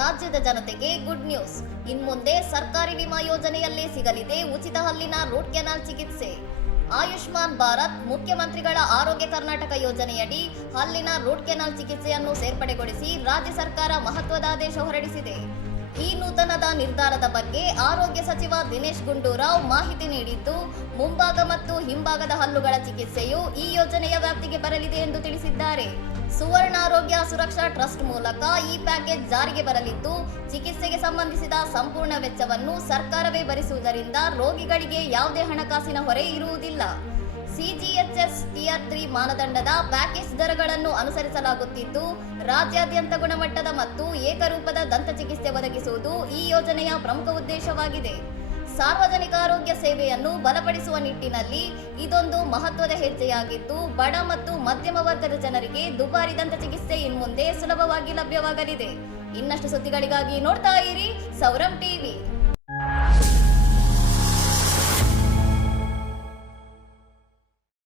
ರಾಜ್ಯದ ಜನತೆಗೆ good news. ಇನ್ಮುಂದೆ ಸರ್ಕಾರಿ ವಿಮಾ ಯೋಜನೆಯಲ್ಲೇ ಸಿಗಲಿದೆ ಉಚಿತ ಹಲ್ಲಿನ ರೂಟ್ ಕೆನಾಲ್ ಚಿಕಿತ್ಸೆ. ಆಯುಷ್ಮಾನ್ ಭಾರತ್ ಮುಖ್ಯಮಂತ್ರಿಗಳ ಆರೋಗ್ಯ ಕರ್ನಾಟಕ ಯೋಜನೆಯಡಿ ಹಲ್ಲಿನ ರೂಟ್ ಕೆನಾಲ್ ಚಿಕಿತ್ಸೆಯನ್ನು ಸೇರ್ಪಡೆಗೊಳಿಸಿ ರಾಜ್ಯ ಸರ್ಕಾರ ಮಹತ್ವದ ಆದೇಶ ಹೊರಡಿಸಿದೆ. ಈ ನೂತನದ ನಿರ್ಧಾರದ ಬಗ್ಗೆ ಆರೋಗ್ಯ ಸಚಿವ ದಿನೇಶ್ ಗುಂಡೂರಾವ್ ಮಾಹಿತಿ ನೀಡಿದ್ದು, ಮುಂಭಾಗ ಮತ್ತು ಹಿಂಭಾಗದ ಹಲ್ಲುಗಳ ಚಿಕಿತ್ಸೆಯು ಈ ಯೋಜನೆಯ ವ್ಯಾಪ್ತಿಗೆ ಬರಲಿದೆ ಎಂದು ತಿಳಿಸಿದ್ದಾರೆ. ಸುವರ್ಣ ಆರೋಗ್ಯ ಸುರಕ್ಷಾ ಟ್ರಸ್ಟ್ ಮೂಲಕ ಈ ಪ್ಯಾಕೇಜ್ ಜಾರಿಗೆ ಬರಲಿದ್ದು, ಚಿಕಿತ್ಸೆಗೆ ಸಂಬಂಧಿಸಿದ ಸಂಪೂರ್ಣ ವೆಚ್ಚವನ್ನು ಸರ್ಕಾರವೇ ಭರಿಸುವುದರಿಂದ ರೋಗಿಗಳಿಗೆ ಯಾವುದೇ ಹಣಕಾಸಿನ ಹೊರೆ ಇರುವುದಿಲ್ಲ. ಸಿಜಿಎಚ್ಎಸ್ ಟಿಯರ್ 3 ಮಾನದಂಡದ ಪ್ಯಾಕೇಜ್ ದರಗಳನ್ನು ಅನುಸರಿಸಲಾಗುತ್ತಿದ್ದು, ರಾಜ್ಯಾದ್ಯಂತ ಗುಣಮಟ್ಟದ ಮತ್ತು ಏಕರೂಪದ ದಂತ ಚಿಕಿತ್ಸೆ ಒದಗಿಸುವುದು ಈ ಯೋಜನೆಯ ಪ್ರಮುಖ ಉದ್ದೇಶವಾಗಿದೆ. ಸಾರ್ವಜನಿಕ ಆರೋಗ್ಯ ಸೇವೆಯನ್ನು ಬಲಪಡಿಸುವ ನಿಟ್ಟಿನಲ್ಲಿ ಇದೊಂದು ಮಹತ್ವದ ಹೆಜ್ಜೆಯಾಗಿದ್ದು, ಬಡ ಮತ್ತು ಮಧ್ಯಮ ವರ್ಗದ ಜನರಿಗೆ ದುಬಾರಿ ದಂತ ಚಿಕಿತ್ಸೆ ಇನ್ಮುಂದೆ ಸುಲಭವಾಗಿ ಲಭ್ಯವಾಗಲಿದೆ. ಇನ್ನಷ್ಟು ಸುದ್ದಿಗಳಿಗಾಗಿ ನೋಡ್ತಾ ಇರಿ ಸೌರಂ ಟಿವಿ.